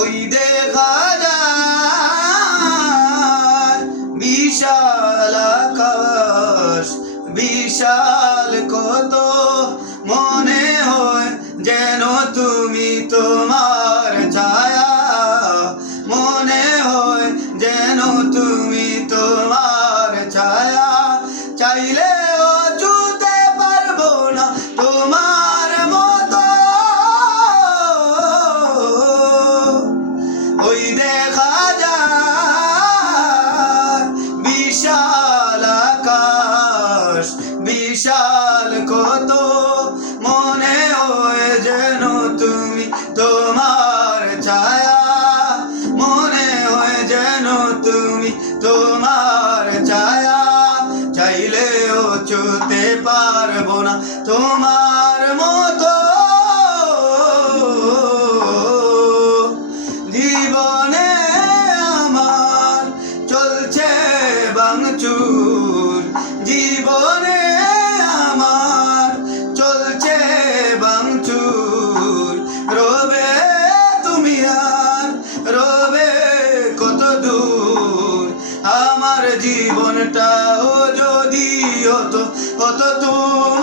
ওই দেখা যায় বিশাল আকাশ, বিশাল কত, মনে হয় যেন তুমি তোমার ছায়া, মনে হয় যেন তুমি তোমার ছায়া। চাইলেও ছুতে পারবো না তোমার মতো, ওই দেখা যায় বিশাল আকাশ, বিশাল কত, মনে হয় যেন তুমি তোমার ছায়া, মনে হয় যেন তুমি তোমার ছায়া। চাইলেও ছুতে পারবো না তোমার মতো, জীবনে আমার চলছে ভাঙচুর, জীবনে আমার চলছে ভাঙচুর। রবে তুমি আর রবে কত দূর, আমার জীবনটাও যদি হতো কত দূর।